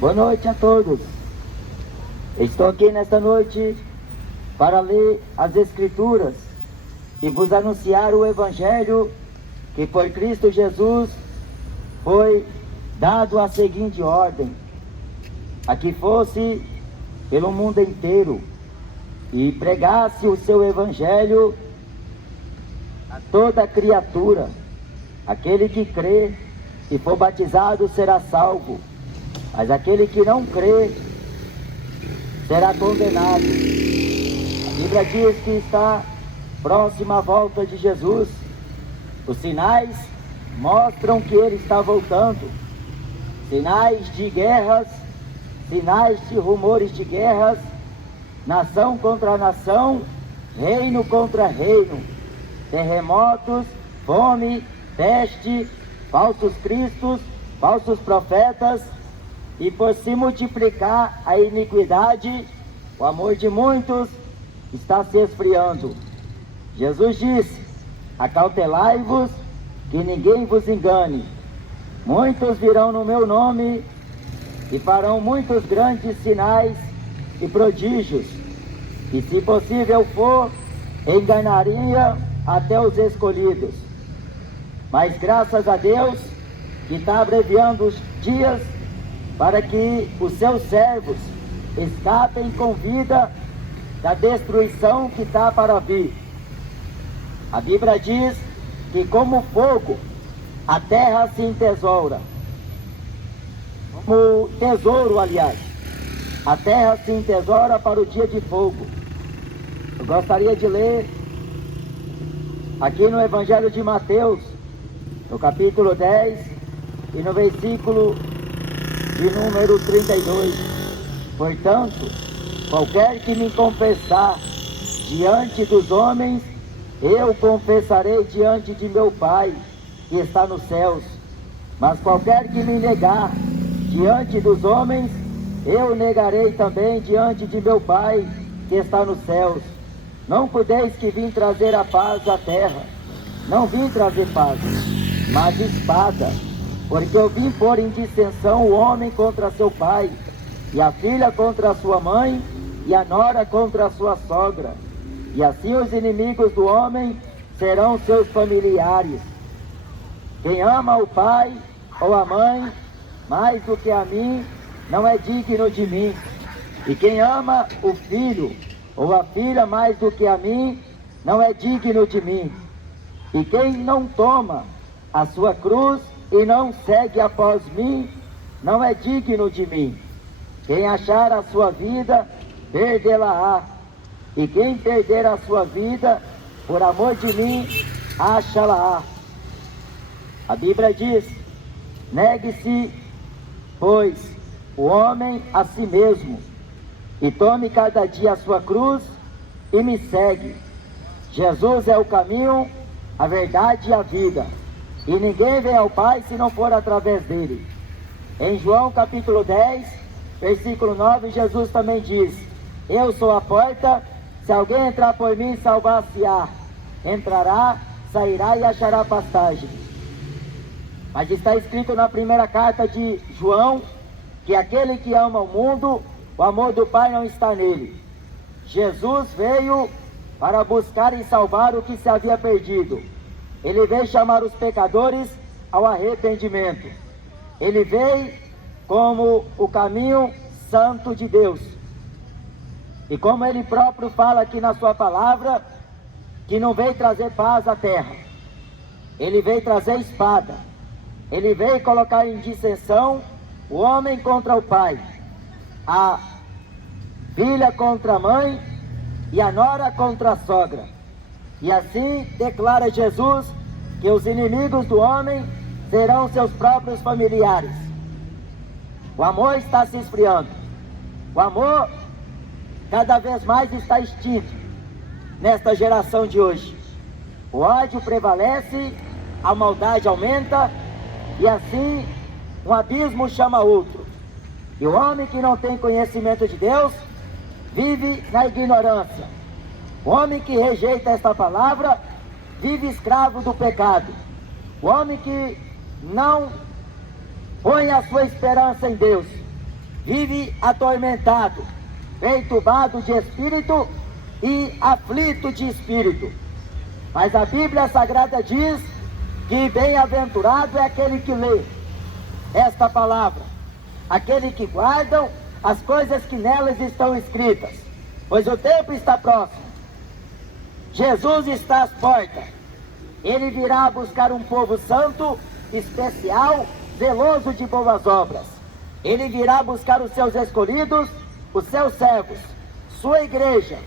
Boa noite a todos. Estou aqui nesta noite para ler as Escrituras e vos anunciar o Evangelho que por Cristo Jesus foi dado a seguinte ordem: a que fosse pelo mundo inteiro e pregasse o seu Evangelho a toda criatura. Aquele que crê e for batizado será salvo, mas aquele que não crê será condenado. A Bíblia diz que está próxima a volta de Jesus. Os sinais mostram que ele está voltando. Sinais de guerras, sinais de rumores de guerras, nação contra nação, reino contra reino, terremotos, fome, peste, falsos cristos, falsos profetas, e por se multiplicar a iniquidade, o amor de muitos está se esfriando. Jesus disse: acautelai-vos, que ninguém vos engane. Muitos virão no meu nome e farão muitos grandes sinais e prodígios, e se possível for, enganaria até os escolhidos. Mas graças a Deus que está abreviando os dias para que os seus servos escapem com vida da destruição que está para vir. A Bíblia diz que como fogo a terra se entesoura, como tesouro, aliás, a terra se entesoura para o dia de fogo. Eu gostaria de ler aqui no Evangelho de Mateus, no capítulo 10 e no versículo de número 32. Portanto, qualquer que me confessar diante dos homens, eu confessarei diante de meu Pai que está nos céus. Mas qualquer que me negar diante dos homens, eu negarei também diante de meu Pai que está nos céus. Não podeis que vim trazer a paz à terra. Não vim trazer paz, mas espada. Porque eu vim pôr em dissensão o homem contra seu pai, e a filha contra a sua mãe, e a nora contra a sua sogra. E assim os inimigos do homem serão seus familiares. Quem ama o pai ou a mãe mais do que a mim, não é digno de mim. E quem ama o filho ou a filha mais do que a mim, não é digno de mim. E quem não toma a sua cruz e não segue após mim, não é digno de mim. Quem achar a sua vida, perdê-la-á. E quem perder a sua vida, por amor de mim, acha-la-á. A Bíblia diz: negue-se, pois, o homem a si mesmo, e tome cada dia a sua cruz, e me segue. Jesus é o caminho, a verdade e a vida. E ninguém vem ao Pai se não for através dele. Em João capítulo 10, versículo 9, Jesus também diz: eu sou a porta, se alguém entrar por mim, salvar-se-á. Entrará, sairá e achará pastagem. Mas está escrito na primeira carta de João, que aquele que ama o mundo, o amor do Pai não está nele. Jesus veio para buscar e salvar o que se havia perdido. Ele veio chamar os pecadores ao arrependimento. Ele veio como o caminho santo de Deus. E como ele próprio fala aqui na sua palavra, que não veio trazer paz à terra. Ele veio trazer espada. Ele veio colocar em dissensão o homem contra o pai, a filha contra a mãe e a nora contra a sogra. E assim declara Jesus que os inimigos do homem serão seus próprios familiares. O amor está se esfriando. O amor cada vez mais está extinto nesta geração de hoje. O ódio prevalece, a maldade aumenta, e assim um abismo chama outro. E o homem que não tem conhecimento de Deus vive na ignorância. O homem que rejeita esta palavra vive escravo do pecado. O homem que não põe a sua esperança em Deus vive atormentado, perturbado de espírito e aflito de espírito. Mas a Bíblia Sagrada diz que bem-aventurado é aquele que lê esta palavra, aquele que guardam as coisas que nelas estão escritas, pois o tempo está próximo. Jesus está às portas. Ele virá buscar um povo santo, especial, zeloso de boas obras. Ele virá buscar os seus escolhidos, os seus servos, sua igreja.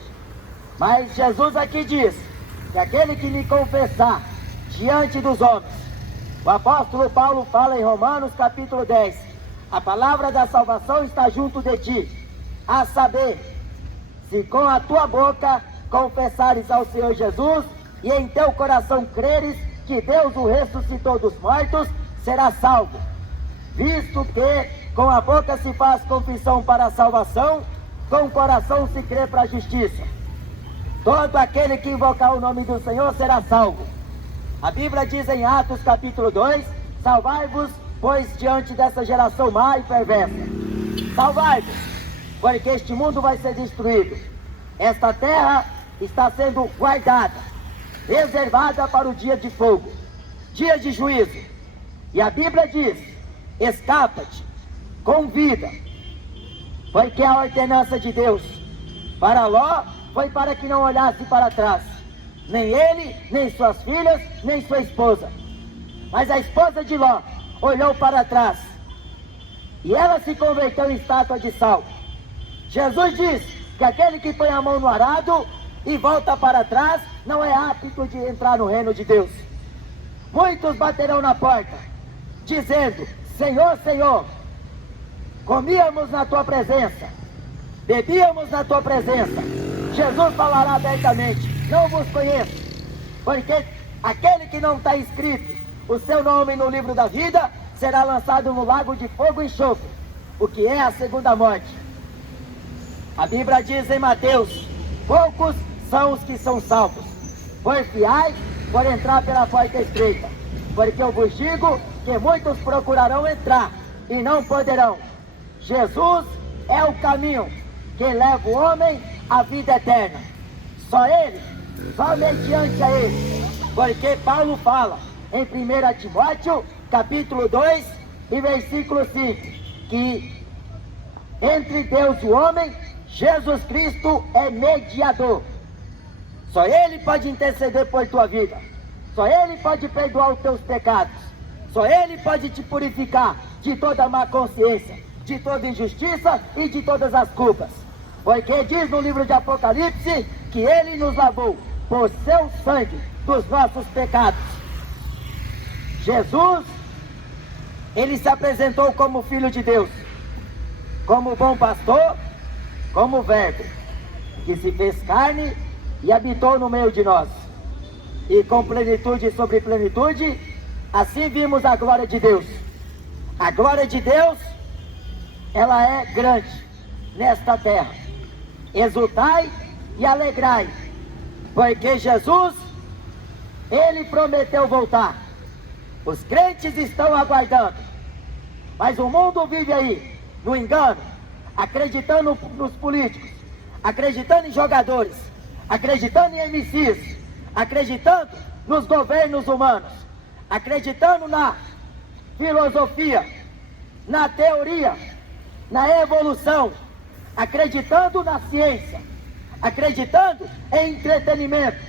Mas Jesus aqui diz que aquele que me confessar diante dos homens, o apóstolo Paulo fala em Romanos capítulo 10, a palavra da salvação está junto de ti, a saber, se com a tua boca confessares ao Senhor Jesus e em teu coração creres que Deus o ressuscitou dos mortos, serás salvo. Visto que com a boca se faz confissão para a salvação, com o coração se crê para a justiça. Todo aquele que invocar o nome do Senhor será salvo. A Bíblia diz em Atos capítulo 2, salvai-vos, pois diante dessa geração má e perversa. Salvai-vos, porque este mundo vai ser destruído. Esta terra está sendo guardada, reservada para o dia de fogo, dia de juízo. E a Bíblia diz, escapa-te, com vida, porque a ordenança de Deus para Ló foi para que não olhasse para trás, nem ele, nem suas filhas, nem sua esposa. Mas a esposa de Ló olhou para trás, e ela se converteu em estátua de sal. Jesus diz que aquele que põe a mão no arado e volta para trás, não é apto de entrar no reino de Deus. Muitos baterão na porta, dizendo, Senhor, Senhor, comíamos na tua presença, bebíamos na tua presença. Jesus falará abertamente, não vos conheço, porque aquele que não está escrito o seu nome no livro da vida, será lançado no lago de fogo e enxofre, o que é a segunda morte. A Bíblia diz em Mateus, poucos são os que são salvos. Porfiai por entrar pela porta estreita, porque eu vos digo que muitos procurarão entrar e não poderão. Jesus é o caminho que leva o homem à vida eterna. Só Ele, só mediante a Ele. Porque Paulo fala em 1 Timóteo, capítulo 2 e versículo 5, que entre Deus e o homem, Jesus Cristo é mediador. Só Ele pode interceder por tua vida. Só Ele pode perdoar os teus pecados. Só Ele pode te purificar de toda má consciência, de toda injustiça e de todas as culpas. Porque diz no livro de Apocalipse que Ele nos lavou por seu sangue dos nossos pecados. Jesus, Ele se apresentou como Filho de Deus, como bom pastor, como Verbo, que se fez carne e habitou no meio de nós. E com plenitude sobre plenitude, assim vimos a glória de Deus. A glória de Deus, ela é grande nesta terra. Exultai e alegrai, porque Jesus, Ele prometeu voltar. Os crentes estão aguardando, mas o mundo vive aí, no engano, acreditando nos políticos, acreditando em jogadores, acreditando em MCs, acreditando nos governos humanos, acreditando na filosofia, na teoria, na evolução, acreditando na ciência, acreditando em entretenimento,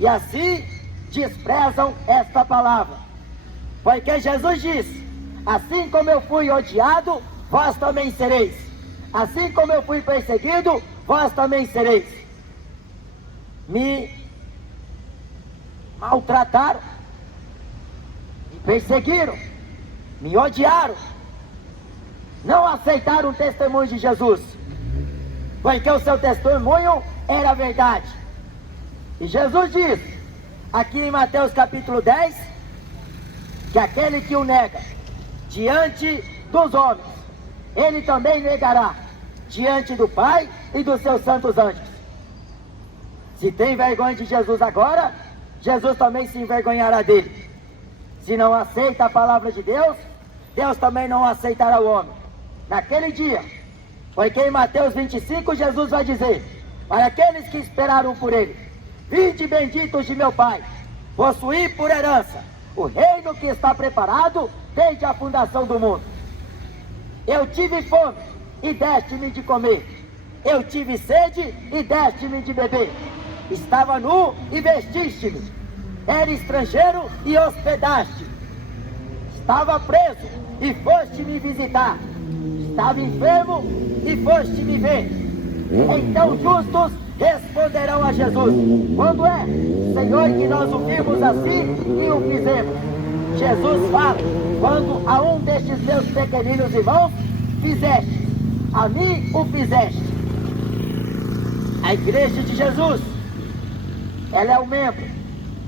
e assim desprezam esta palavra, porque Jesus disse, assim como eu fui odiado, vós também sereis, assim como eu fui perseguido, vós também sereis. Me maltrataram, me perseguiram, me odiaram, não aceitaram o testemunho de Jesus, porque o seu testemunho era verdade. E Jesus diz, aqui em Mateus capítulo 10, que aquele que o nega diante dos homens, ele também negará diante do Pai e dos seus santos anjos. Se tem vergonha de Jesus agora, Jesus também se envergonhará dele. Se não aceita a palavra de Deus, Deus também não aceitará o homem. naquele dia. Porque em Mateus 25 Jesus vai dizer para aqueles que esperaram por ele: vinde benditos de meu Pai, possuí por herança o reino que está preparado desde a fundação do mundo. Eu tive fome e deste-me de comer. Eu tive sede e deste-me de beber. Estava nu e vestiste-me. Era estrangeiro e hospedaste. Estava preso e foste me visitar. Estava enfermo e foste me ver. Então justos responderão a Jesus: quando é, Senhor, que nós o vimos assim e o fizemos? Jesus fala: quando a um destes meus pequeninos irmãos fizeste, a mim o fizeste. A igreja de Jesus, ela é um membro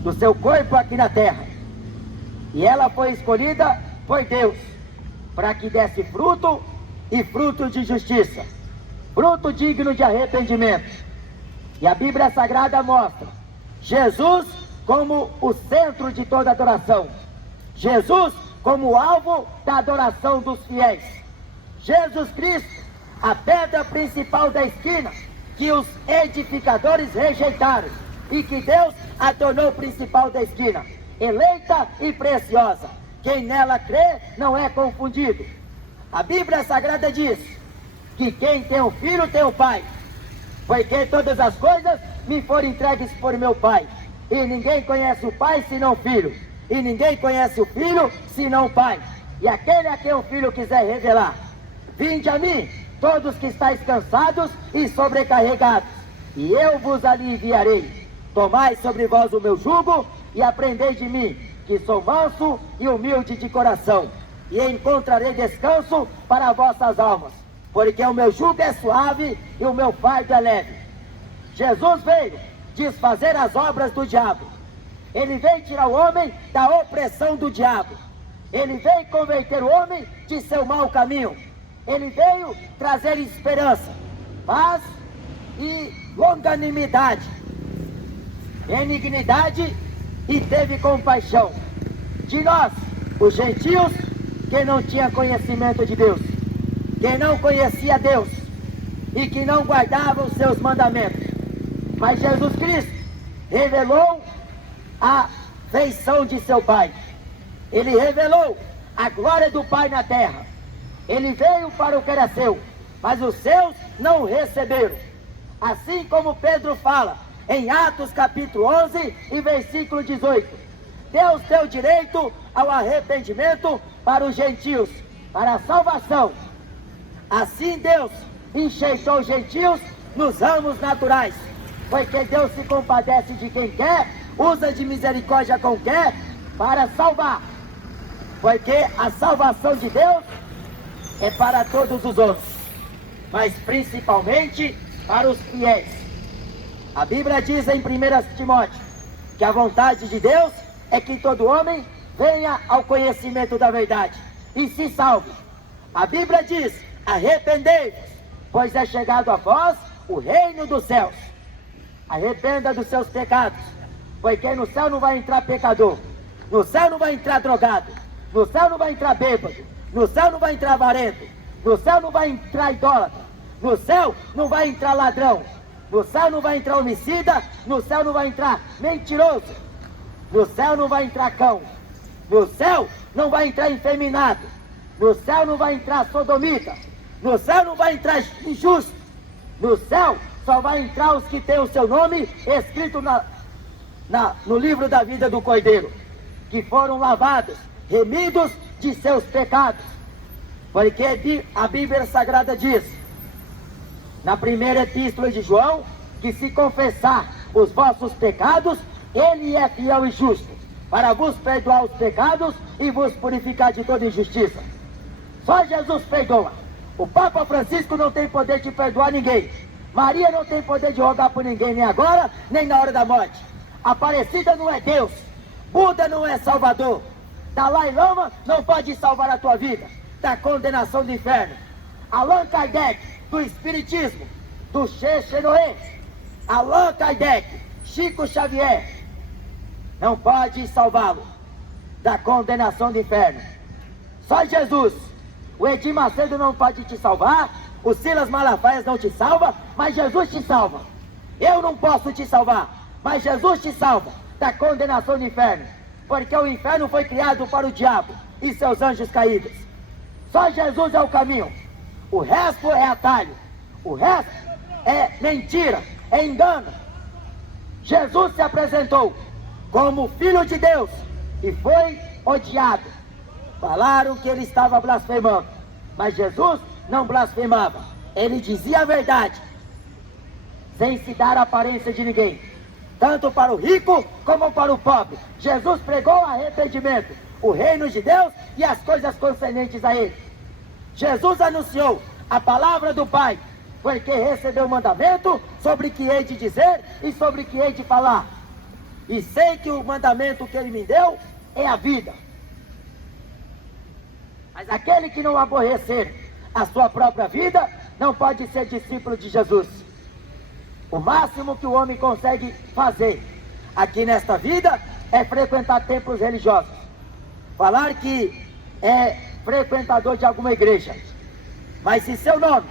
do seu corpo aqui na terra. E ela foi escolhida por Deus para que desse fruto, e fruto de justiça, fruto digno de arrependimento. E a Bíblia Sagrada mostra Jesus como o centro de toda adoração, Jesus como o alvo da adoração dos fiéis, Jesus Cristo, a pedra principal da esquina, que os edificadores rejeitaram e que Deus a tornou principal da esquina, eleita e preciosa. Quem nela crê não é confundido. A Bíblia Sagrada diz que quem tem um filho tem um pai, porque todas as coisas me foram entregues por meu Pai, e ninguém conhece o Pai senão o Filho, e ninguém conhece o Filho senão o Pai, e aquele a quem o Filho quiser revelar. Vinde a mim, todos que estáis cansados e sobrecarregados, e eu vos aliviarei. Tomai sobre vós o meu jugo e aprendei de mim, que sou manso e humilde de coração, e encontrarei descanso para vossas almas, porque o meu jugo é suave e o meu fardo é leve. Jesus veio desfazer as obras do diabo. Ele veio tirar o homem da opressão do diabo. Ele veio converter o homem de seu mau caminho. Ele veio trazer esperança, paz e longanimidade, benignidade, e teve compaixão de nós, os gentios, que não tinha conhecimento de Deus, que não conhecia Deus e que não guardava os seus mandamentos. Mas Jesus Cristo revelou a feição de seu Pai. Ele revelou a glória do Pai na terra. Ele veio para o que era seu, mas os seus não o receberam. Assim como Pedro fala em Atos capítulo 11 e versículo 18: Deus deu direito ao arrependimento para os gentios, para a salvação. Assim Deus enxertou os gentios nos ramos naturais, porque Deus se compadece de quem quer, usa de misericórdia com quem quer para salvar, porque a salvação de Deus é para todos os homens, mas principalmente para os fiéis. A Bíblia diz em 1 Timóteo que a vontade de Deus é que todo homem venha ao conhecimento da verdade e se salve. A Bíblia diz: arrependei-vos, pois é chegado a vós o reino dos céus. Arrependa dos seus pecados, porque no céu não vai entrar pecador, no céu não vai entrar drogado, no céu não vai entrar bêbado, no céu não vai entrar avarento, no céu não vai entrar idólatra, no céu não vai entrar ladrão, no céu não vai entrar homicida, no céu não vai entrar mentiroso, no céu não vai entrar cão, no céu não vai entrar efeminado, no céu não vai entrar sodomita, no céu não vai entrar injusto, no céu só vai entrar os que têm o seu nome escrito no livro da vida do Cordeiro, que foram lavados, remidos de seus pecados. Porque a Bíblia Sagrada diz, na primeira epístola de João, que se confessar os vossos pecados, Ele é fiel e justo, para vos perdoar os pecados e vos purificar de toda injustiça. Só Jesus perdoa. O Papa Francisco não tem poder de perdoar ninguém. Maria não tem poder de rogar por ninguém, nem agora, nem na hora da morte. Aparecida não é Deus. Buda não é Salvador. Dalai Lama não pode salvar a tua vida da condenação do inferno. Allan Kardec, do Espiritismo, do Xenoé, Allan Kardec, Chico Xavier, não pode salvá-lo da condenação do inferno. Só Jesus, O Edir Macedo não pode te salvar, o Silas Malafaia não te salva, mas Jesus te salva. Eu não posso te salvar, mas Jesus te salva da condenação do inferno, porque o inferno foi criado para o diabo e seus anjos caídos. Só Jesus é o caminho, o resto é atalho, o resto é mentira, é engano. Jesus se apresentou como Filho de Deus e foi odiado. Falaram que ele estava blasfemando, mas Jesus não blasfemava, ele dizia a verdade, sem se dar aparência de ninguém, tanto para o rico como para o pobre. Jesus pregou arrependimento, o reino de Deus e as coisas concernentes a ele. Jesus anunciou a palavra do Pai, porque recebeu o mandamento sobre o que hei de dizer e sobre o que hei de falar. E sei que o mandamento que ele me deu é a vida. Mas aquele que não aborrecer a sua própria vida, não pode ser discípulo de Jesus. O máximo que o homem consegue fazer aqui nesta vida é frequentar templos religiosos, falar que é frequentador de alguma igreja, mas se seu nome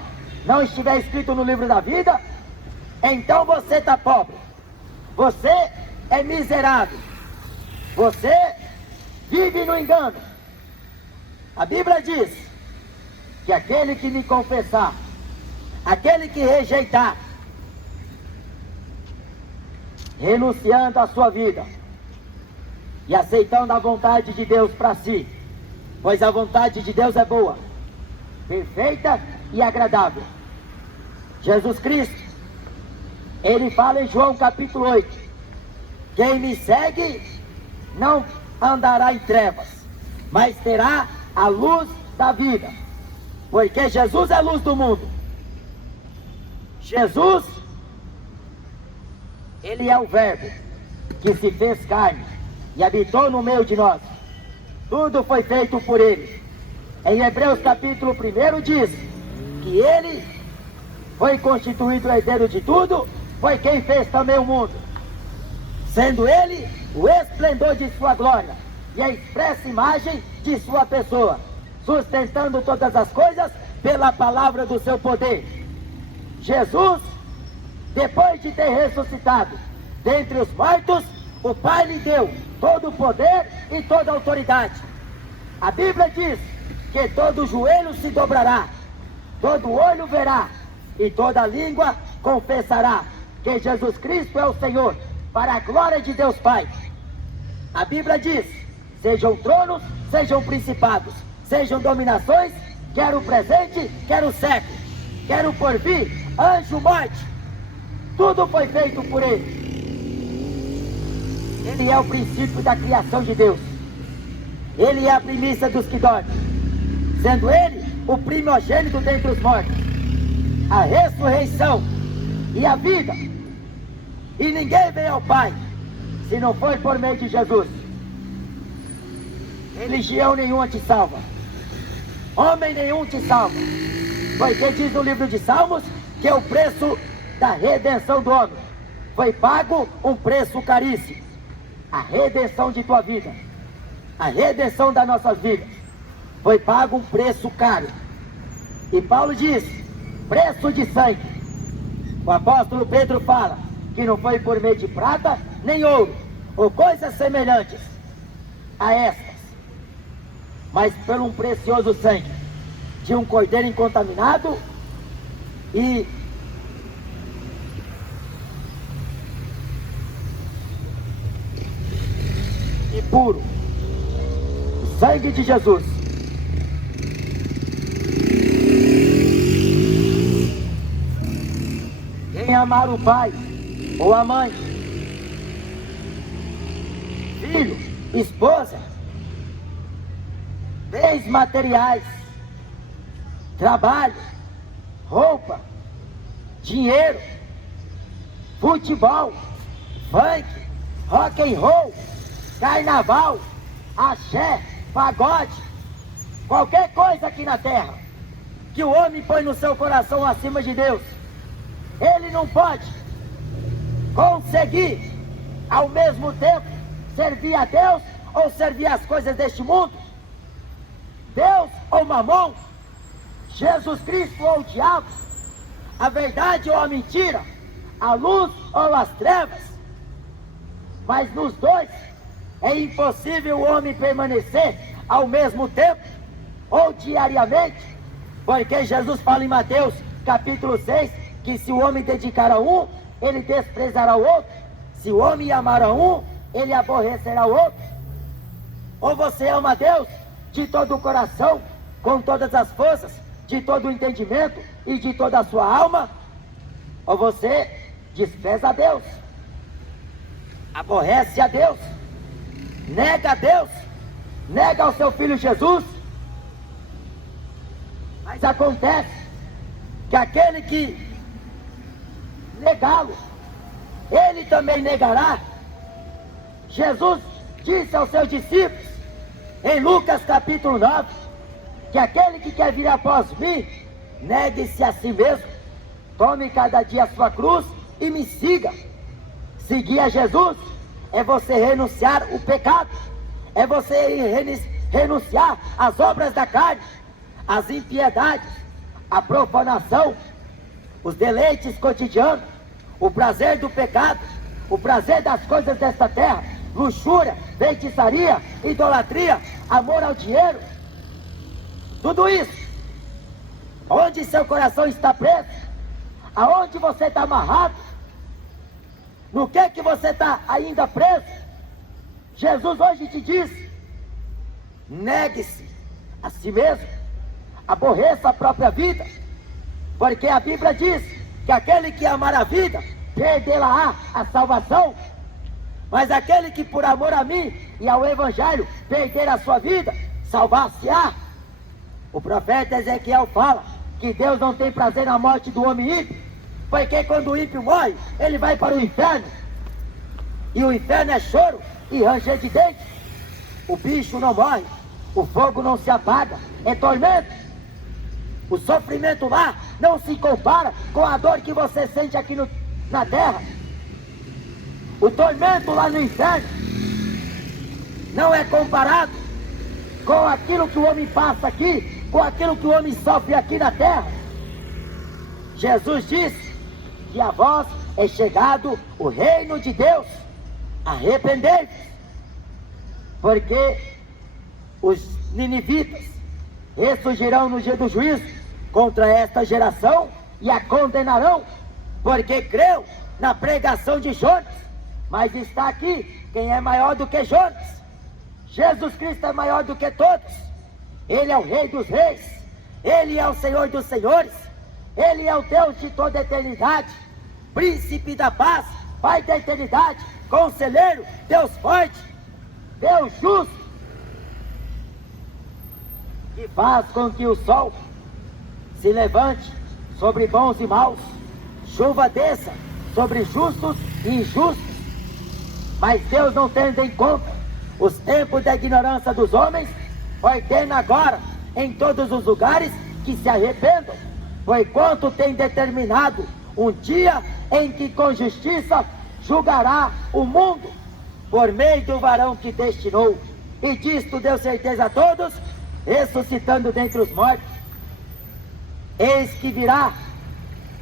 não estiver escrito no livro da vida, então você está pobre, você é miserável, você vive no engano. A Bíblia diz que aquele que me confessar, aquele que rejeitar, renunciando à sua vida e aceitando a vontade de Deus para si, pois a vontade de Deus é boa, perfeita e agradável. Jesus Cristo, ele fala em João capítulo 8, quem me segue não andará em trevas, mas terá a luz da vida, porque Jesus é a luz do mundo. Jesus, ele é o verbo que se fez carne e habitou no meio de nós. Tudo foi feito por ele. Em Hebreus capítulo 1 diz que ele foi constituído herdeiro de tudo, foi quem fez também o mundo, sendo ele o esplendor de sua glória e a expressa imagem de sua pessoa, sustentando todas as coisas pela palavra do seu poder. Jesus, depois de ter ressuscitado dentre os mortos, o Pai lhe deu todo o poder e toda a autoridade. A Bíblia diz que todo joelho se dobrará, todo olho verá e toda língua confessará que Jesus Cristo é o Senhor, para a glória de Deus Pai. A Bíblia diz, sejam tronos, sejam principados, sejam dominações, quer o presente, quer o século, quer o porvir, anjo, morte, tudo foi feito por ele. Ele é o princípio da criação de Deus, ele é a primícia dos que dormem, sendo ele o primogênito dentre os mortos, a ressurreição e a vida. E ninguém vem ao Pai se não for por meio de Jesus. Religião nenhuma te salva, homem nenhum te salva, porque diz no livro de Salmos que é o preço da redenção do homem. Foi pago um preço caríssimo, a redenção de tua vida, a redenção das nossas vidas. Foi pago um preço caro. E Paulo diz, preço de sangue. O apóstolo Pedro fala que não foi por meio de prata nem ouro, ou coisas semelhantes a estas, mas por um precioso sangue de um cordeiro incontaminado e puro, o sangue de Jesus. Quem amar o pai ou a mãe, filho, esposa, bens materiais, trabalho, roupa, dinheiro, futebol, funk, rock and roll, carnaval, axé, pagode, qualquer coisa aqui na terra que o homem põe no seu coração acima de Deus, ele não pode conseguir ao mesmo tempo servir a Deus ou servir as coisas deste mundo. Deus ou Mamon Jesus Cristo ou o diabo, a verdade ou a mentira, a luz ou as trevas. Mas nos dois é impossível o homem permanecer ao mesmo tempo ou diariamente, porque Jesus fala em Mateus capítulo 6 que se o homem dedicar a um, ele desprezará o outro. Se o homem amar a um, ele aborrecerá o outro. Ou você ama a Deus de todo o coração, com todas as forças, de todo o entendimento e de toda a sua alma, ou você despreza a Deus, aborrece a Deus, nega a Deus, nega ao seu Filho Jesus. Mas acontece que aquele que negá-lo, ele também negará. Jesus disse aos seus discípulos, em Lucas capítulo 9, que aquele que quer vir após mim, negue-se a si mesmo, tome cada dia a sua cruz e me siga. Seguir a Jesus é você renunciar o pecado, é você renunciar às obras da carne, às impiedades, a profanação, os deleites cotidianos, o prazer do pecado, o prazer das coisas desta terra, luxúria, feitiçaria, idolatria, amor ao dinheiro. Tudo isso, onde seu coração está preso, aonde você está amarrado, no que você está ainda preso, Jesus hoje te diz, negue-se a si mesmo, aborreça a própria vida, porque a Bíblia diz que aquele que amar a vida, perdê-la-á a salvação, mas aquele que por amor a mim e ao Evangelho perder a sua vida, salvar-se-á. O profeta Ezequiel fala que Deus não tem prazer na morte do homem ímpio, porque quando o ímpio morre, ele vai para o inferno, e o inferno é choro e ranger de dentes. O bicho não morre, o fogo não se apaga, é tormento. O sofrimento lá não se compara com a dor que você sente aqui na terra. O tormento lá no inferno não é comparado com aquilo que o homem passa aqui, com aquilo que o homem sofre aqui na terra. Jesus disse que a vós é chegado o reino de Deus. Arrependei-vos, porque os ninivitas ressurgirão no dia do juízo contra esta geração e a condenarão, porque creu na pregação de Jonas. Mas está aqui quem é maior do que Jonas. Jesus Cristo é maior do que todos. Ele é o Rei dos Reis, Ele é o Senhor dos Senhores, Ele é o Deus de toda a eternidade, Príncipe da paz, Pai da eternidade, Conselheiro, Deus forte, Deus justo, que faz com que o sol se levante sobre bons e maus, chuva desça sobre justos e injustos. Mas Deus, não tendo em conta os tempos da ignorância dos homens, ordena agora em todos os lugares que se arrependam, porquanto tem determinado um dia em que com justiça julgará o mundo por meio do varão que destinou. E disto deu certeza a todos, ressuscitando dentre os mortos. Eis que virá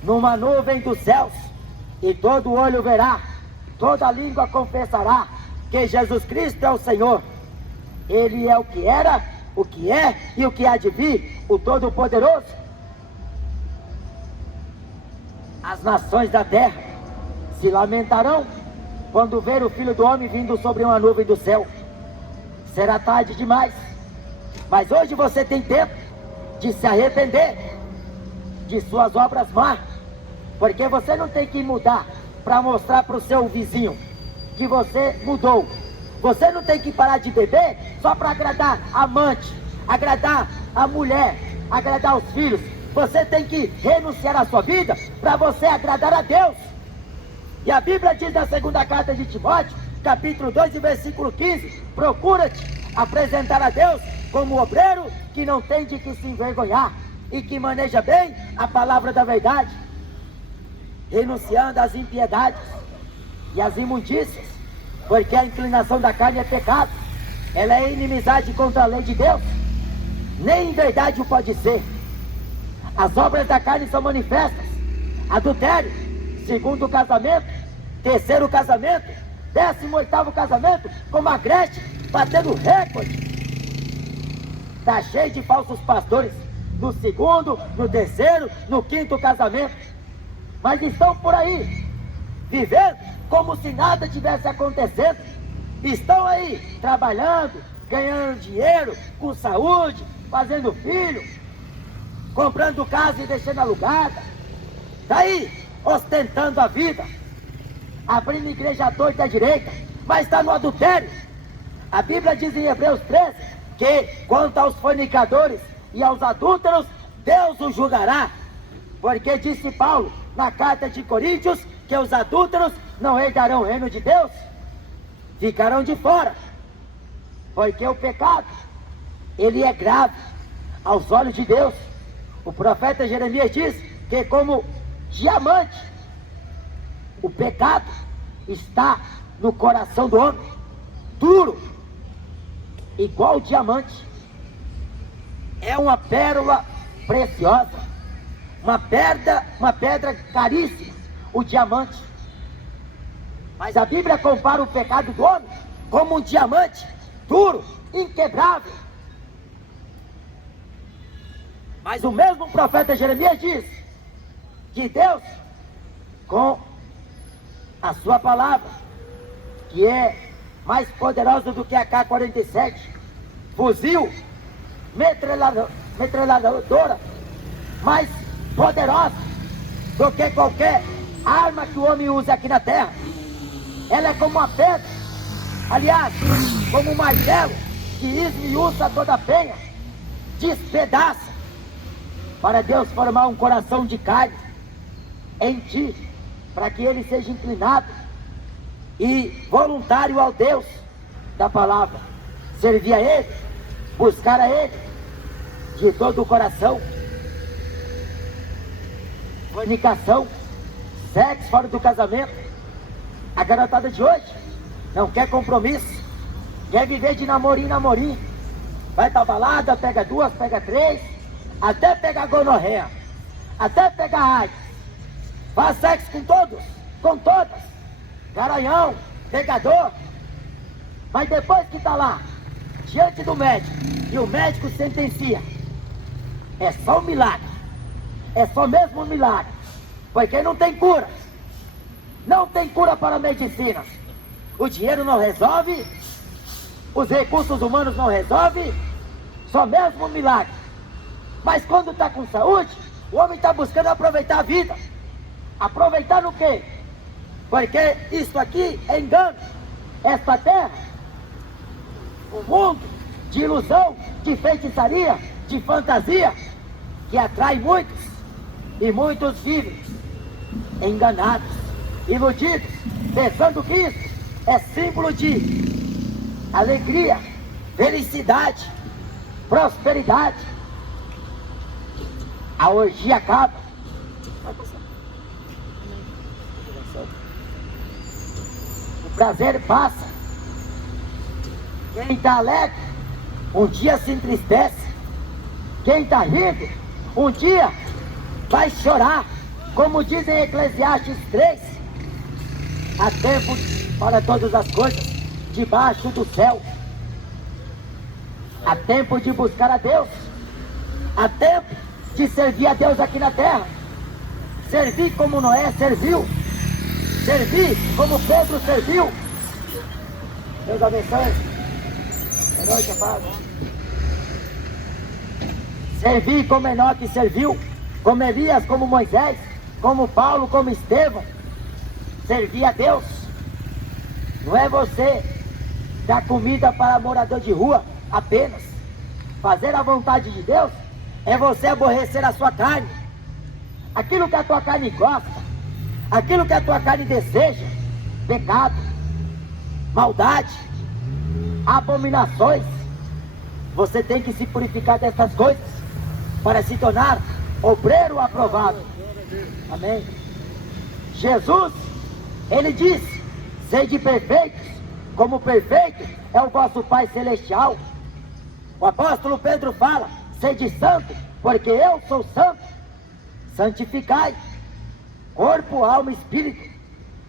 numa nuvem dos céus, e todo olho verá, toda língua confessará que Jesus Cristo é o Senhor. Ele é o que era, o que é e o que há de vir, o Todo-Poderoso. As nações da terra se lamentarão quando ver o Filho do Homem vindo sobre uma nuvem do céu. Será tarde demais, mas hoje você tem tempo de se arrepender de suas obras más, porque você não tem que mudar para mostrar para o seu vizinho que você mudou. Você não tem que parar de beber só para agradar a amante, agradar a mulher, agradar os filhos. Você tem que renunciar à sua vida para você agradar a Deus. E a Bíblia diz na segunda carta de Timóteo, capítulo 2 e versículo 15, procura-te apresentar a Deus como obreiro que não tem de que se envergonhar e que maneja bem a palavra da verdade, renunciando às impiedades e às imundícias, porque a inclinação da carne é pecado, ela é inimizade contra a lei de Deus, nem em verdade o pode ser. As obras da carne são manifestas: adultério, segundo casamento, terceiro casamento, 18º casamento, como a Gretchen, batendo recorde. Está cheio de falsos pastores no segundo, no terceiro, no quinto casamento, mas estão por aí, vivendo como se nada tivesse acontecendo. Estão aí, trabalhando, ganhando dinheiro, com saúde, fazendo filho, comprando casa e deixando alugada. Está aí, ostentando a vida, abrindo igreja à torta e à direita, mas está no adultério. A Bíblia diz em Hebreus 13 que quanto aos fornicadores e aos adúlteros, Deus os julgará, porque disse Paulo na carta de Coríntios que os adúlteros não herdarão o reino de Deus, ficarão de fora, porque o pecado, ele é grave aos olhos de Deus. O profeta Jeremias diz que como diamante, o pecado está no coração do homem, duro, igual diamante. É uma pérola preciosa, uma pedra caríssima, o diamante. Mas a Bíblia compara o pecado do homem como um diamante duro, inquebrável. Mas o mesmo profeta Jeremias diz que Deus, com a sua palavra, que é mais poderosa do que a AK-47, fuzil, metralhadora, mais poderosa do que qualquer arma que o homem usa aqui na terra. Ela é como uma pedra, aliás, como um martelo que esmiuça toda a penha, despedaça, para Deus formar um coração de carne em ti, para que ele seja inclinado e voluntário ao Deus da palavra, servir a Ele, buscar a Ele de todo o coração. Fornicação, sexo fora do casamento. A garotada de hoje não quer compromisso, quer viver de namorinho em namorinho. Vai pra balada, pega duas, pega três, até pegar gonorreia, até pegar AIDS. Faz sexo com todos, com todas, garanhão, pegador. Mas depois que está lá, diante do médico, e o médico sentencia, é só um milagre, é só mesmo um milagre, porque não tem cura, não tem cura para a medicina. O dinheiro não resolve, os recursos humanos não resolvem, só mesmo um milagre. Mas quando está com saúde, o homem está buscando aproveitar a vida. Aproveitar no quê? Porque isso aqui é engano. Esta terra, um mundo de ilusão, de feitiçaria, de fantasia, que atrai muitos, e muitos vivem enganados, iludidos, pensando que isso é símbolo de alegria, felicidade, prosperidade. A orgia acaba. O prazer passa. Quem está alegre, um dia se entristece. Quem está rindo, um dia vai chorar. Como diz em Eclesiastes 3, há tempo para todas as coisas debaixo do céu. Há tempo de buscar a Deus. Há tempo de servir a Deus aqui na terra. Servir como Noé serviu. Servir como Pedro serviu. Deus abençoe. Boa noite, paz. Servir como Enoque serviu, como Elias, como Moisés, como Paulo, como Estevão. Servir a Deus. Não é você dar comida para morador de rua apenas. Fazer a vontade de Deus é você aborrecer a sua carne. Aquilo que a tua carne gosta, aquilo que a tua carne deseja, pecado, maldade, abominações. Você tem que se purificar dessas coisas para se tornar obreiro aprovado. Amém. Jesus, ele disse: sede perfeitos, como perfeito é o vosso Pai Celestial. O apóstolo Pedro fala: sede santo, porque eu sou santo. santificai, corpo, alma e espírito,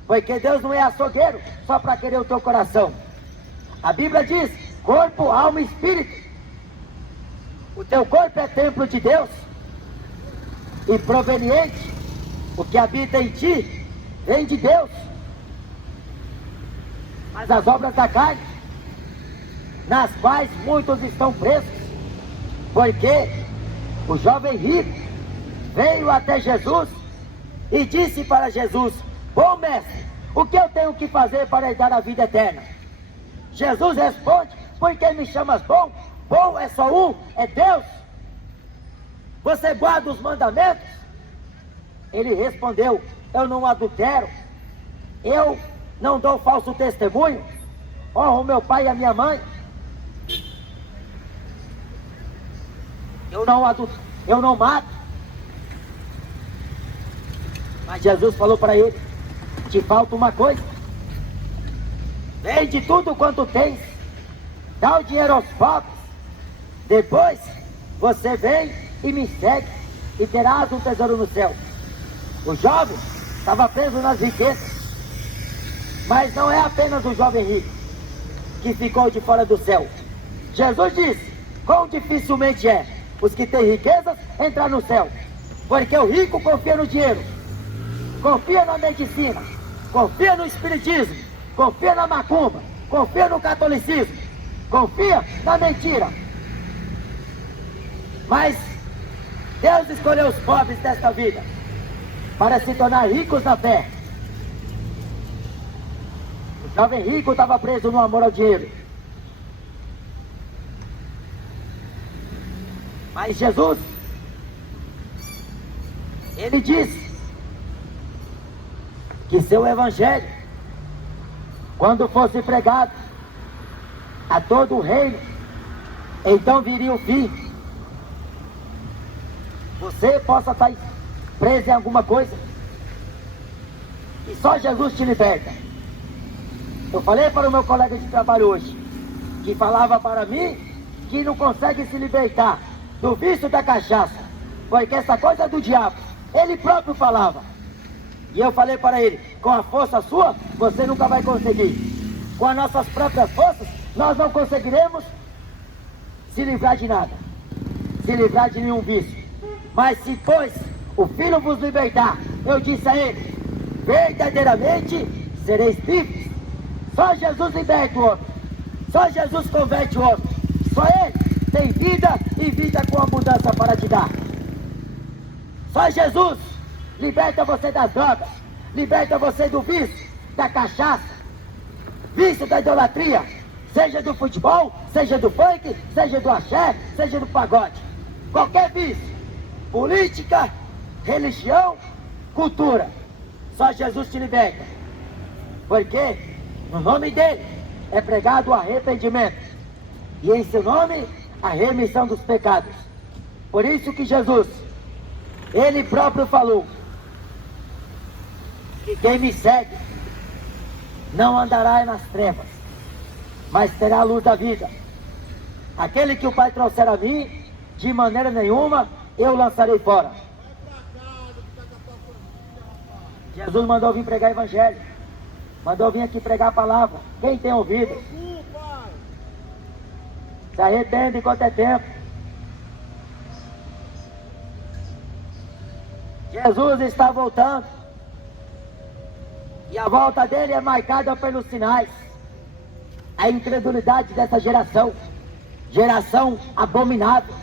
porque Deus não é açougueiro só para querer o teu coração. A Bíblia diz, corpo, alma e espírito. O teu corpo é templo de Deus, e proveniente, o que habita em ti, vem de Deus. Mas as obras da carne, nas quais muitos estão presos, porque o jovem rico veio até Jesus e disse para Jesus: bom mestre, o que eu tenho que fazer para herdar a vida eterna? Jesus responde: por que me chamas bom? Bom é só um, é Deus. Você guarda os mandamentos? Ele respondeu: eu não adultero, eu não dou falso testemunho, honro meu pai e a minha mãe, eu não mato. Mas Jesus falou para ele: te falta uma coisa, vende tudo quanto tens, dá o dinheiro aos pobres, depois você vem e me segue, e terás um tesouro no céu. O jovem estava preso nas riquezas, mas não é apenas o jovem rico que ficou de fora do céu. Jesus disse: quão dificilmente é os que têm riquezas entrar no céu, porque o rico confia no dinheiro, confia na medicina, confia no espiritismo, confia na macumba, confia no catolicismo, confia na mentira. Mas Deus escolheu os pobres desta vida para se tornar ricos na fé. O jovem rico estava preso no amor ao dinheiro, mas Jesus, ele disse que seu evangelho, quando fosse pregado a todo o reino, então viria o fim. Você possa estar preso em alguma coisa, e só Jesus te liberta. Eu falei para o meu colega de trabalho hoje, que falava para mim que não consegue se libertar do vício da cachaça, porque essa coisa é do diabo. Ele próprio falava. E eu falei para ele: com a força sua, você nunca vai conseguir. Com as nossas próprias forças, nós não conseguiremos se livrar de nada, se livrar de nenhum vício. Mas se, pois, o Filho vos libertar, eu disse a ele, verdadeiramente sereis livres. Só Jesus liberta o homem, só Jesus converte o homem, só Ele tem vida e vida com abundância para te dar. Só Jesus liberta você das drogas, liberta você do vício, da cachaça, vício da idolatria, seja do futebol, seja do funk, seja do axé, seja do pagode, qualquer vício, política, religião, cultura. Só Jesus te liberta, porque no nome dele é pregado o arrependimento, e em seu nome a remissão dos pecados. Por isso que Jesus, ele próprio falou que quem me segue não andará nas trevas, mas terá a luz da vida. Aquele que o Pai trouxer a mim, de maneira nenhuma eu lançarei fora. Jesus mandou vir pregar evangelho, mandou vir aqui pregar a palavra. Quem tem ouvido, se arrepende enquanto é tempo. Jesus está voltando, e a volta dele é marcada pelos sinais. A incredulidade dessa geração, geração abominável,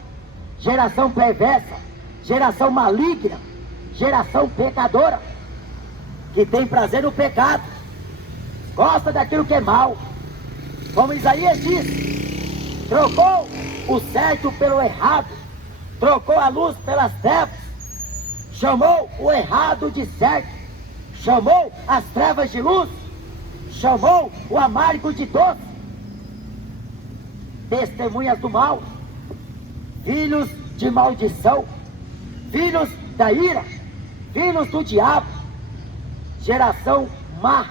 geração perversa, geração maligna, geração pecadora, que tem prazer no pecado, gosta daquilo que é mal. Como Isaías disse, trocou o certo pelo errado, trocou a luz pelas trevas, chamou o errado de certo, chamou as trevas de luz, chamou o amargo de doce. Testemunhas do mal, filhos de maldição, filhos da ira, filhos do diabo, geração má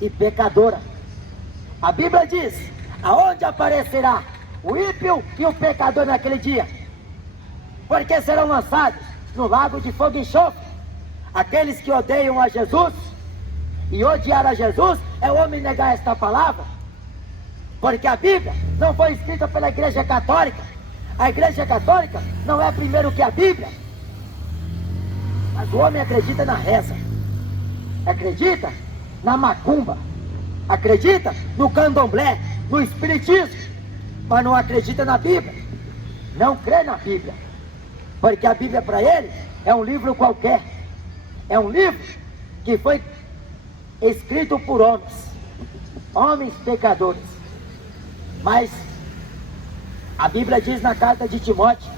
e pecadora. A Bíblia diz: aonde aparecerá o ímpio e o pecador naquele dia? Porque serão lançados no lago de fogo e enxofre. Aqueles que odeiam a Jesus e odiar a Jesus é o homem negar esta palavra, porque a Bíblia não foi escrita pela Igreja Católica. A Igreja Católica não é primeiro que a Bíblia, mas o homem acredita na reza, acredita na macumba, acredita no candomblé, no espiritismo, mas não acredita na Bíblia, não crê na Bíblia, porque a Bíblia para ele é um livro qualquer, é um livro que foi escrito por homens pecadores. Mas a Bíblia diz na carta de Timóteo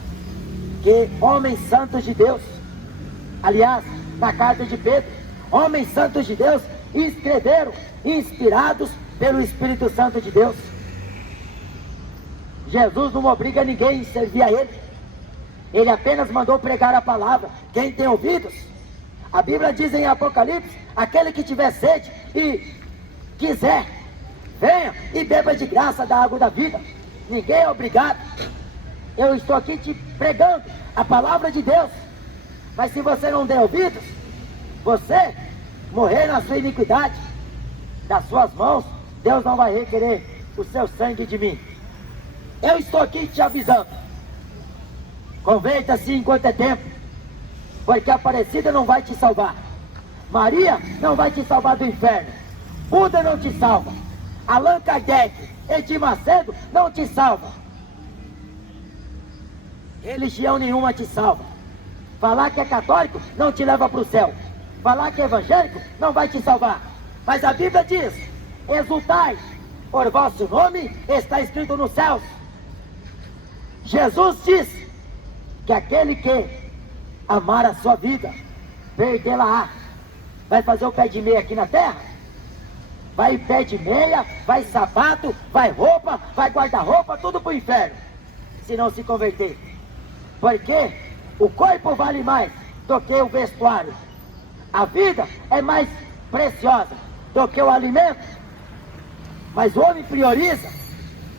que homens santos de Deus, aliás, na carta de Pedro, homens santos de Deus escreveram, inspirados pelo Espírito Santo de Deus. Jesus não obriga ninguém a servir a Ele, Ele apenas mandou pregar a palavra. Quem tem ouvidos, a Bíblia diz em Apocalipse, aquele que tiver sede e quiser, venha e beba de graça da água da vida. Ninguém é obrigado. Eu estou aqui te pregando a palavra de Deus, mas se você não der ouvidos, você morrer na sua iniquidade, das suas mãos, Deus não vai requerer o seu sangue de mim. Eu estou aqui te avisando, converta-se enquanto é tempo, porque a Aparecida não vai te salvar, Maria não vai te salvar do inferno, Buda não te salva, Allan Kardec, Edir Macedo não te salva, religião nenhuma te salva. Falar que é católico não te leva para o céu, falar que é evangélico não vai te salvar. Mas a Bíblia diz, exultai, por vosso nome está escrito nos céus. Jesus disse que aquele que amar a sua vida, perdê-la-á. Vai fazer o pé de meia aqui na terra? Vai pé de meia, vai sapato, vai roupa, vai guarda-roupa, tudo para o inferno, se não se converter. Porque o corpo vale mais do que o vestuário. A vida é mais preciosa do que o alimento. Mas o homem prioriza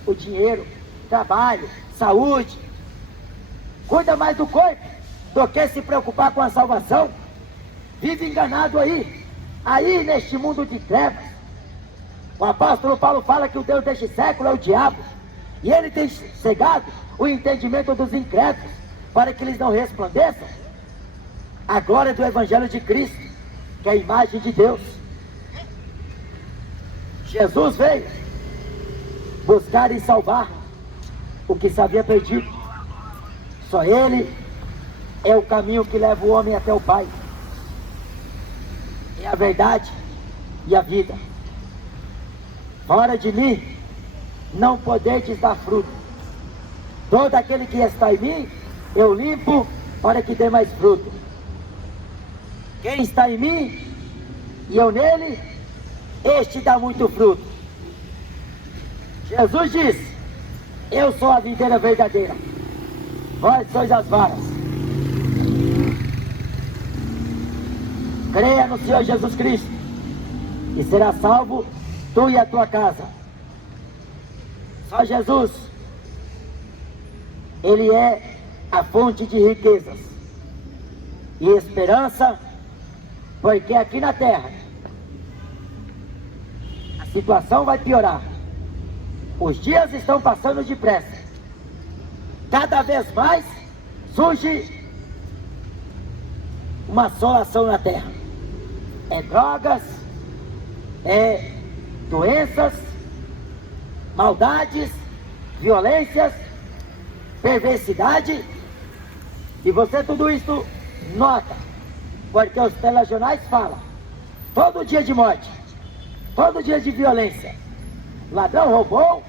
o dinheiro, trabalho, saúde. Cuida mais do corpo do que se preocupar com a salvação. Vive enganado aí neste mundo de trevas. O apóstolo Paulo fala que o Deus deste século é o diabo, e ele tem cegado o entendimento dos incrédulos, para que eles não resplandeçam a glória do Evangelho de Cristo, que é a imagem de Deus. Jesus veio buscar e salvar o que se havia perdido. Só Ele é o caminho que leva o homem até o Pai, é a verdade e a vida. Fora de mim não podeis dar fruto. Todo aquele que está em mim eu limpo para que dê mais fruto. Quem está em mim e eu nele, este dá muito fruto. Jesus disse, eu sou a videira verdadeira, vós sois as varas. Creia no Senhor Jesus Cristo e será salvo tu e a tua casa. Só Jesus, Ele é a fonte de riquezas e esperança, porque aqui na terra a situação vai piorar. Os dias estão passando depressa. Cada vez mais surge uma assolação na terra. É drogas, é doenças, maldades, violências, perversidade. E você tudo isso nota, porque os telejornais falam todo dia de morte, todo dia de violência. O ladrão roubou,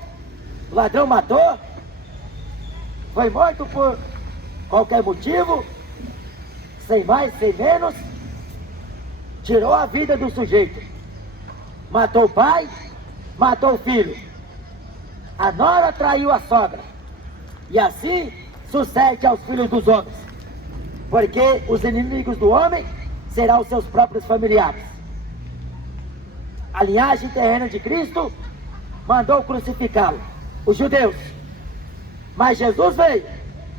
o ladrão matou, foi morto por qualquer motivo, sem mais, sem menos, tirou a vida do sujeito, matou o pai, matou o filho, a nora traiu a sogra, e assim sucede aos filhos dos homens, porque os inimigos do homem serão os seus próprios familiares. A linhagem terrena de Cristo mandou crucificá-lo, os judeus, mas Jesus veio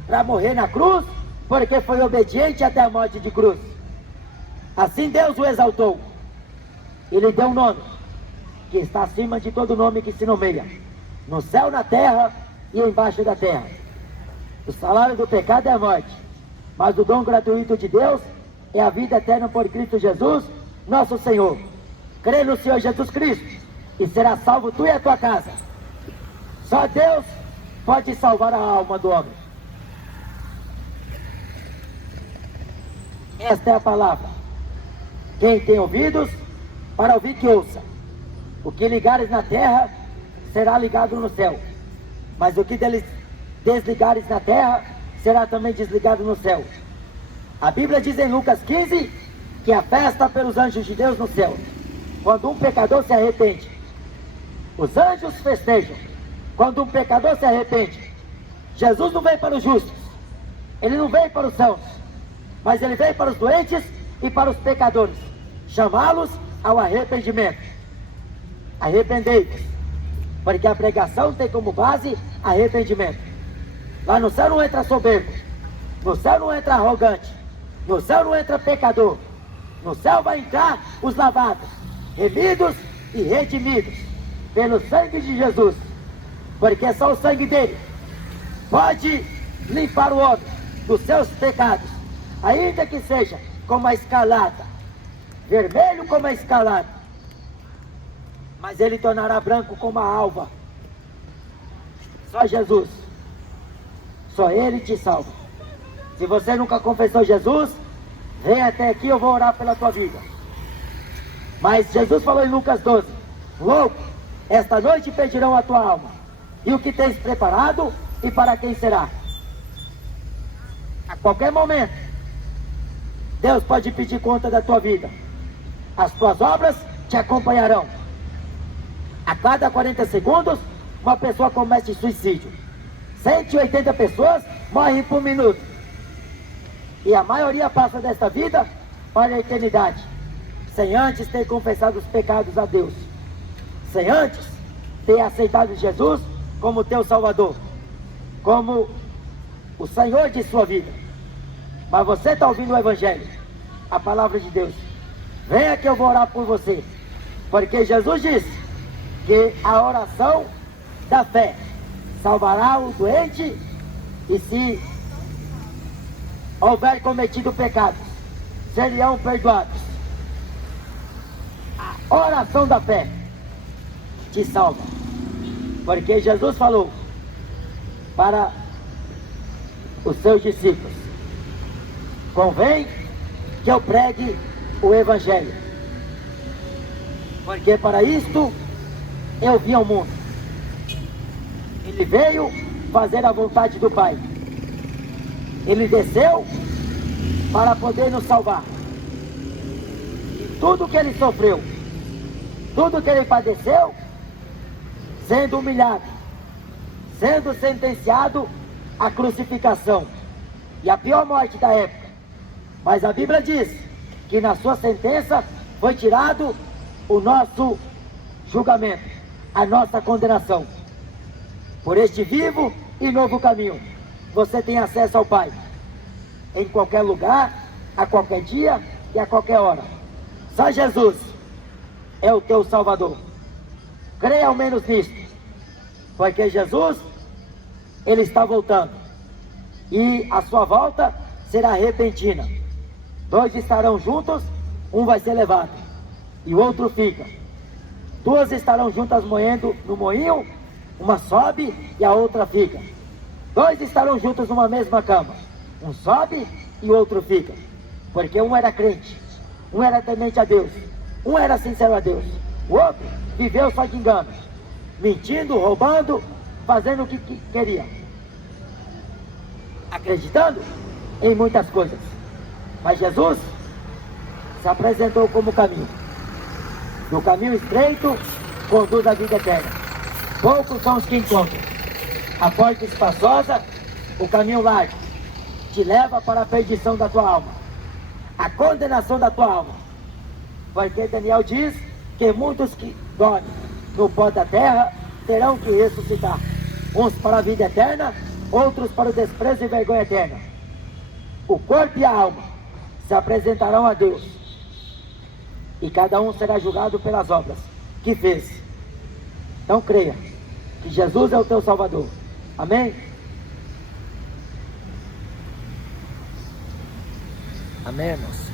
para morrer na cruz porque foi obediente até a morte de cruz. Assim Deus o exaltou e lhe deu um nome que está acima de todo nome que se nomeia, no céu, na terra e embaixo da terra. O salário do pecado é a morte, mas o dom gratuito de Deus é a vida eterna por Cristo Jesus, nosso Senhor. Crê no Senhor Jesus Cristo e será salvo tu e a tua casa. Só Deus pode salvar a alma do homem. Esta é a palavra. Quem tem ouvidos para ouvir, que ouça. O que ligares na terra será ligado no céu, mas o que desligares na terra será também desligado no céu. A Bíblia diz em Lucas 15 que a festa pelos anjos de Deus no céu, quando um pecador se arrepende. Os anjos festejam quando um pecador se arrepende. Jesus não veio para os justos, ele não veio para os sãos, mas ele veio para os doentes e para os pecadores, chamá-los ao arrependimento. Arrependei-vos, porque a pregação tem como base arrependimento. Lá no céu não entra soberbo, no céu não entra arrogante, no céu não entra pecador. No céu vai entrar os lavados, remidos e redimidos pelo sangue de Jesus, porque só o sangue dele pode limpar o homem dos seus pecados, ainda que seja como a escarlata, vermelho como a escarlata, mas ele tornará branco como a alva. Só Jesus, só ele te salva. Se você nunca confessou Jesus, vem até aqui, eu vou orar pela tua vida. Mas Jesus falou em Lucas 12: louco, esta noite pedirão a tua alma, e o que tens preparado, e para quem será? A qualquer momento Deus pode pedir conta da tua vida. As tuas obras te acompanharão. A cada 40 segundos uma pessoa comete suicídio. 180 pessoas morrem por minuto, e a maioria passa desta vida para a eternidade, sem antes ter confessado os pecados a Deus, sem antes ter aceitado Jesus como teu Salvador, como o Senhor de sua vida. Mas você está ouvindo o Evangelho, a palavra de Deus. Venha que eu vou orar por você, porque Jesus disse que a oração da fé salvará o doente, e se houver cometido pecados, seriam perdoados. A oração da fé te salva, porque Jesus falou para os seus discípulos: convém que eu pregue o Evangelho, porque para isto eu vim ao mundo. Ele veio fazer a vontade do Pai. Ele desceu para poder nos salvar. E tudo que ele sofreu, tudo que ele padeceu, sendo humilhado, sendo sentenciado à crucificação e a pior morte da época. Mas a Bíblia diz que na sua sentença foi tirado o nosso julgamento, a nossa condenação. Por este vivo e novo caminho, você tem acesso ao Pai, em qualquer lugar, a qualquer dia e a qualquer hora. Só Jesus é o teu Salvador. Creia ao menos nisto, porque Jesus, ele está voltando, e a sua volta será repentina. Dois estarão juntos, um vai ser levado e o outro fica. Duas estarão juntas moendo no moinho, uma sobe e a outra fica. Dois estarão juntos numa mesma cama, um sobe e o outro fica, porque um era crente, um era temente a Deus, um era sincero a Deus, o outro viveu só de engano, mentindo, roubando, fazendo o que queria, acreditando em muitas coisas. Mas Jesus se apresentou como caminho. No caminho estreito conduz à vida eterna. Poucos são os que encontram. A porta espaçosa, o caminho largo, te leva para a perdição da tua alma, a condenação da tua alma. Porque Daniel diz que muitos que dormem no pó da terra terão que ressuscitar, uns para a vida eterna, outros para o desprezo e vergonha eterna. o corpo e a alma se apresentarão a Deus, e cada um será julgado pelas obras que fez. Então creia que Jesus é o teu Salvador. Amém? Amém, irmãos?